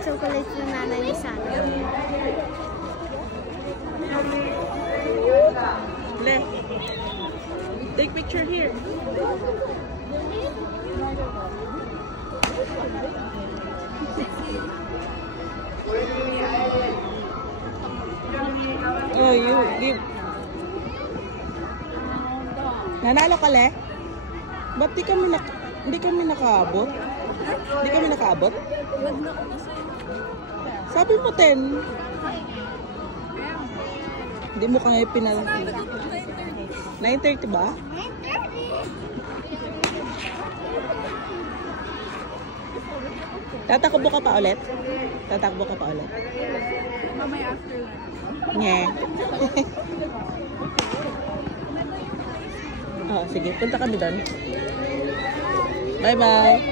Chocolate yung nanay ni Sana. Le, take picture here. Oh, you give. Nanalo ka, Le? Ba't di kami nakaabot? Di kami nakaabot? Sabi mo 10. Hindi mo kaya pinalaki. 9:30 ba? Tatakbo ka pa ulit? Tatakbo ka pa ulit? Mamaya after lunch. Nye. Oh, sige. Punta kami doon. Bye-bye.